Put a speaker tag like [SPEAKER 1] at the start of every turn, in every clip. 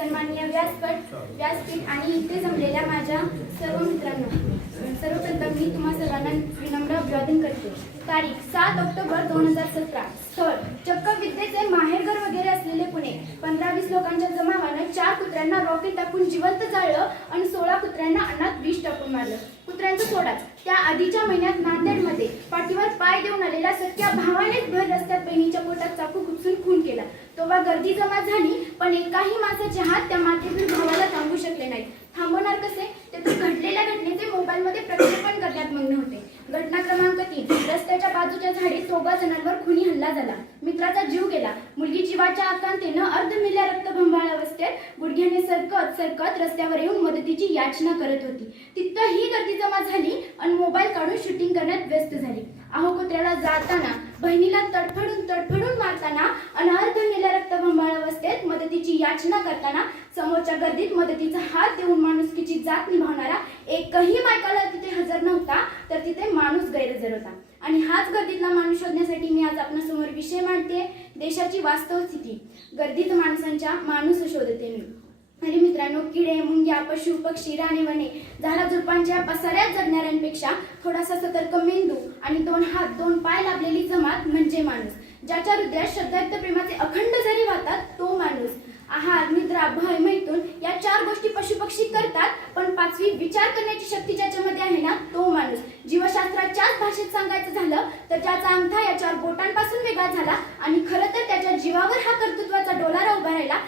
[SPEAKER 1] सन्माननीय व्यासपीठ व्यासपीठ आणि इथे जमलेल्या माझ्या सर्व मित्रांना सर्वप्रथम मी तुम्हा सर्वांना विनम्र अभिवादन करते. तारीख सात ऑक्टोबर दोन हजार सतरा. स्थळ चक्क विद्येचे माहेरघर वगैरे असलेले पुणे. पंधरा वीस लोकांच्या जमावानं चार कुत्र्यांना रॉकेट टाकून जिवंत जाळलं आणि सोळा कुत्र्यांना अन्नात विष टाकून मारलं. कुत्र्यांचं सोडाच त्या आधीच्या महिन्यात नांदेडमध्ये पाठीवर पाय देऊन आलेल्या सख्या भावानेच भर रस्त्यात बहिणीच्या पोटात चाकू खुपसून खून केला. तेव्हा गर्दी जमा झाली पण एकाही माणसाचे हात त्या मातेतील भावाला थांबू शकले नाहीत. थांबवणार कसे? ते घडलेल्या घटनेचे मोबाईलमध्ये प्रक्षेपण करण्यात मग्न होते. घटना क्रमांक तीन. रस्त्याच्या बाजूच्या झाडीत चौघा जणांवर खुनी हल्ला झाला. मित्राचा जीव गेला. मुलगी जीवाच्या आकांतेनं अर्धमिल्या रक्तभंबाळ अवस्थेत गुडघ्याने सरकत सरकत रस्त्यावर येऊन मदतीची याचना करत होती. तिथं ही गर्दी जमा झाली आणि मोबाईल काढून शूटिंग करण्यात व्यस्त झाली. अहो कुत्र्याला जाताना बहिणीला तडफडून तडफडून मारताना अनाहत अर्धमिल्या रक्तभंबाळ अवस्थेत मदतीची याचना करताना समोरच्या गर्दीत मदतीचा हात देऊन माणुसकीची जात निभावणारा एकही मायकाला तिथे हजर नव्हता तर तिथे माणूस गैरहजर होता. आणि हाच गर्दीतला माणूस शोधण्यासाठी मी आज आपणासमोर विषय मांडते देशाची वास्तव स्थिती. गर्दीत माणसांच्या माणूस शोधते मी. आणि मित्रांनो किडे मुंग्या पशु पक्षी राणे वने झाडाझुडपांच्या पसाऱ्यात जगणाऱ्यांपेक्षा थोडासा सतर्क मेंदू आणि दोन हात दोन पाय लाभलेली जमात म्हणजे माणूस. ज्याच्या हृदयात श्रद्धायुक्त प्रेमाचे अखंड जरी वाहतात तो माणूस. आहार निद्रा भय मैथून या चार गोष्टी पशुपक्षी करतात पण पाचवी विचार करण्याची शक्ती ज्याच्यामध्ये आहे ना तो माणूस. जीवशास्त्राच्याच भाषेत सांगायचं झालं तर ज्याचा अंगठा या चार बोटांपासून वेगळा झाला आणि खरं तर त्याच्या जीवावर हा कर्तृत्वाचा डोलारा उभा राहिला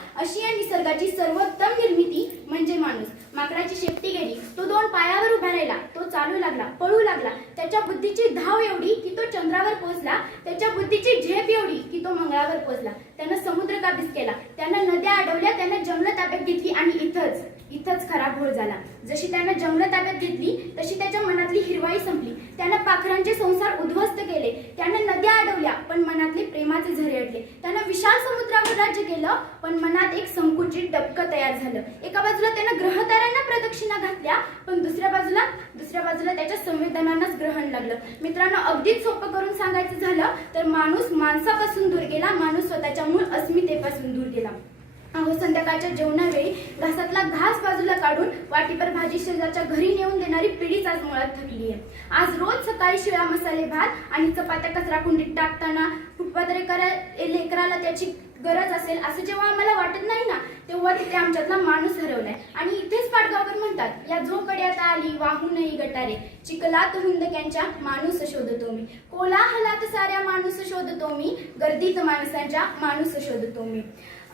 [SPEAKER 1] निसर्गाची सर्वोत्तम निर्मिती म्हणजे माणूस. माकडाची शेपटी गेली तो दोन पायावर उभा राहिला तो चालू लागला पळू लागला. त्याच्या बुद्धीची धाव एवढी की तो चंद्रावर पोहोचला त्याच्या बुद्धीची झेप एवढी की तो मंगळावर पोहोचला. त्यानं समुद्र काबीज केला त्यानं नद्या अडवल्या त्यानं जंगल ताब्यात घेतली आणि इथंच इथंच खराब घोळ झाला. जशी त्यानं जंगल ताब्यात घेतली तशी दिवाळी संपली. त्यानं पाखरांचे संसार उद्ध्वस्त केले. त्यानं नद्या अडवल्या पण मनातले प्रेमाचे झरे अडले. त्यानं विशाल समुद्रावर राज्य केलं पण मनात एक संकुचित डबकं तयार झालं. एका बाजूला त्यानं ग्रहताऱ्यांना प्रदक्षिणा घातल्या पण दुसऱ्या बाजूला दुसऱ्या बाजूला त्याच्या संवेदनांनाच ग्रहण लागलं. मित्रांनो अगदीच सोपं करून सांगायचं झालं तर माणूस माणसापासून दूर गेला. माणूस स्वतःच्या मूळ अस्मितेपासून दूर गेला. अहो संध्याकाळच्या जेवणावेळी घासातला घास बाजूला काढून वाटीभर भाजी शेजारच्या घरी नेऊन देणारी पिढीच आज मुळात थकली आहे. आज रोज सकाळी शिळा मसाले भात आणि चपात्या कचरा कुंडीत टाकताना फुटपात्र करा लेकराला त्याची गरज असेल असं जेव्हा आम्हाला वाटत नाही ना तेव्हा तिथे आमच्यातला माणूस हरवलाय. आणि इथेच पाडगावकर म्हणतात या झोकड्यात आली वाहूनही गटारे. चिखलात हुंदक्यांच्या माणूस शोधतो मी. कोलाहलात साऱ्या माणूस शोधतो मी. गर्दीत माणसांच्या माणूस शोधतो मी.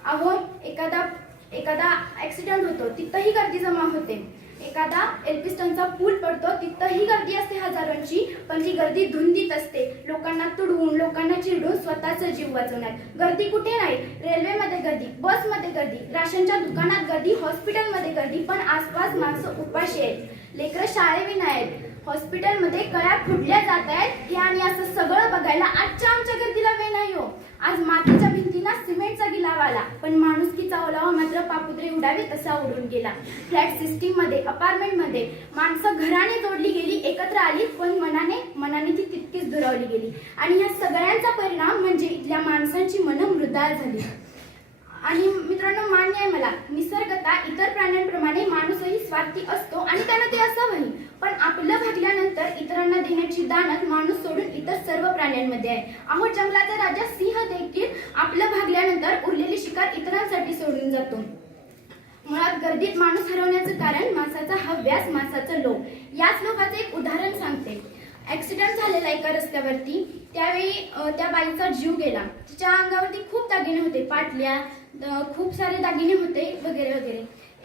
[SPEAKER 1] अहो एखादा एखादा ऍक्सिडेंट होतो तिथंही गर्दी जमा होते. एखादा एल्पिस्टनचा पूल पडतो तिथंही गर्दी असते हजारोंची पण ती गर्दी धुंदीत असते. लोकांना तुडवून लोकांना चिडून स्वतःचा जीव वाचवणार गर्दी कुठे नाही. रेल्वेमध्ये गर्दी बसमध्ये गर्दी राशनच्या दुकानात गर्दी हॉस्पिटलमध्ये गर्दी पण आसपास माणसं उपाशी आहेत. लेकरं शाळेविना आहेत. हॉस्पिटलमध्ये कळ्या फुटल्या जात आहेत. हे आणि असं सगळं बघायला आजच्या आमच्या गर्दीला वेळ नाही हो. आज मातीच्या भिंतीना सिमेंटचा गिलावा आला. पण माणुसकीचा ओलावा मात्र पापुत्रे उडावे तसा उडून गेला. फ्लॅट सिस्टीममध्ये अपार्टमेंटमध्ये माणसं घराने जोडली गेली एकत्र आली पण मनाने मनाने ती तितकीच दुरावली गेली. आणि या सगळ्यांचा परिणाम म्हणजे इथल्या माणसांची मनं मृदाळ झाली. आणि मित्रांनो मान्य आहे मला निसर्गता इतर प्राण्यांप्रमाणे माणूसही स्वार्थी असतो आणि त्यानं ते असावंही. पण आपलं भागल्यानंतर इतरांना देण्याची दानत माणूस सोडून इतर सर्व प्राण्यांमध्ये आहे. अहो जंगलाचा राजा सिंह देखील आपलं भागल्यानंतर उरलेली शिकार इतरांसाठी सोडून जातो. मुळात गर्दीत माणूस हरवण्याचं कारण माणसाचा हव्यास माणसाचं लोभ. याच लोभाचं एक उदाहरण सांगते. ऍक्सिडेंट झालेला एका रस्त्यावरती. त्यावेळी त्या बाईचा जीव गेला. तिच्या अंगावरती खूप दागिने होते पाटल्या खूप सारे दागिने होते वगैरे वगैरे.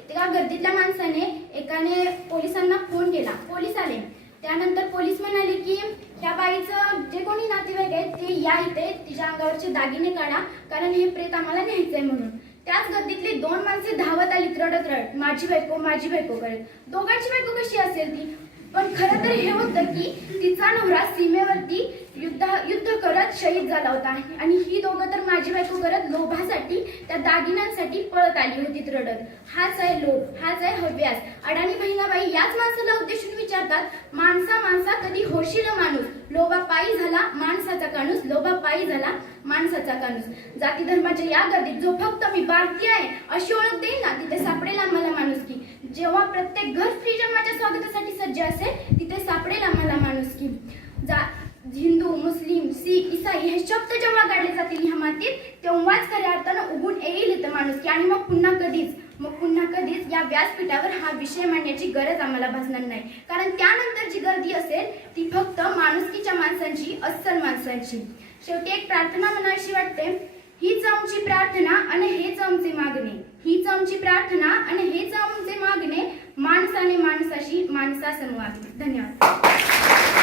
[SPEAKER 1] त्या गर्दीतल्या माणसाने एकाने पोलिसांना फोन केला. पोलीस आले. त्यानंतर पोलीस म्हणाले की त्या बाईचं जे कोणी नातेवाईक आहेत ते या इथे. तिच्या अंगावरचे दागिने काढा. कारण हे प्रेत आम्हाला न्यायचंय म्हणून. त्याच गर्दीतली दोन माणसे धावत आली रडत रडत माझी बायको माझी बायको करत दोघांची बायको कशी असेल ती? पण खरं तर हे होतं की तिचा नवरा सीमेवरती युद्ध युद्ध करत शहीद झाला होता. आणि ही दोघं तर माझी बायको करत लोभासाठी त्या दागिन्यांसाठी पळत आली होती रडत. हाच आहे लोभ हाच आहे हव्यास. अडाणी बहिणाबाई याच माणसाला उद्देशून विचारतात माणसा माणसा कधी होशील माणूस? लोभा पायी झाला माणसाचा काणूस लोभा पायी झाला माणसाचा काणूस जाती धर्माच्या या गर्दीत जो फक्त मी भारतीय आहे अशी ओळख देईल ना तिथे सापडेल आम्हाला माणूस की जेव्हा प्रत्येक घर स्त्री माझ्या स्वागतासाठी सज्ज असेल तिथे सापडेल आम्हाला माणुसकी जा हिंदू मुस्लिम सिख इसाई हे शब्द जेव्हा काढले जातील ह्या मातीत तेव्हाच खऱ्या अर्थानं उगून येईल इथं माणुसकी आणि मग पुन्हा कधीच मग पुन्हा कधीच या व्यासपीठावर हा विषय मांडण्याची गरज आम्हाला भासणार नाही. कारण त्यानंतर जी गर्दी असेल ती फक्त माणुसकीच्या माणसांची अस्सल माणसांची. शेवटी एक प्रार्थना म्हणावीशी वाटते. हीच आमची प्रार्थना आणि हेच आमचे मागणे. हीच आमची प्रार्थना आणि हेच आमचे मागणे माणसाने माणसाशी माणसा संवाद. धन्यवाद.